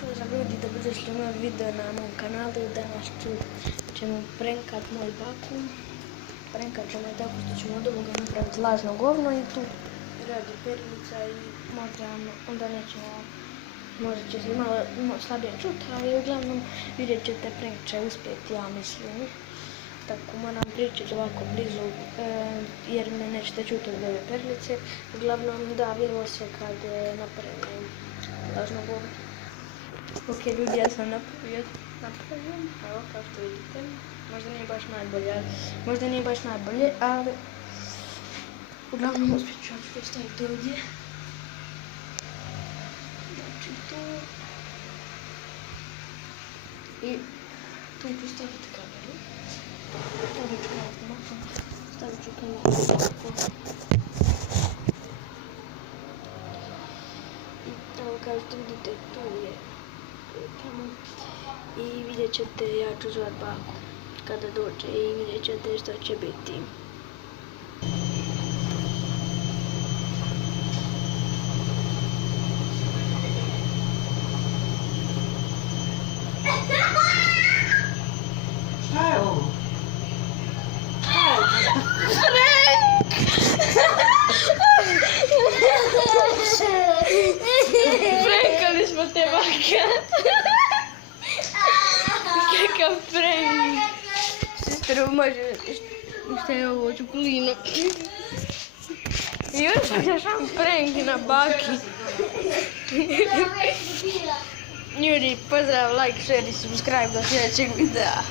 Pozdrav ljudi, dobrodošli u novi video na mom kanalu. Danas ćemo prankat moju baku. Prankat ćemo je tako što ćemo od ovoga napraviti lažno govno i tu radi perilica i onda nećemo, možda će se malo slabije čuti, ali uglavnom vidjet ćete, prank će uspjeti, ja mislim. Tako moram pričati ovako blizu jer me nećete čuti od ove perilice. Uglavnom da, vidimo se kad napravim lažno govno. Ok ljudi, ja sam napravio, evo kao što vidite, možda nije baš najbolje, ali uglavnom uspjet ću to staviti ovdje. Znači tu i tu ću staviti kameru. Stavit ću kameru i evo kao što vidite tu je i vidjet ćete, ja ću zvat baku kada dođe i vidjet ćete što će biti. Šta je ovo? Prankali smo te baka. Kakav prank. Sestro, može, šta je ovo, čokolina? I još sam prank na baki. Ljudi, pozdrav, like, share i subscribe do sljedećeg videa.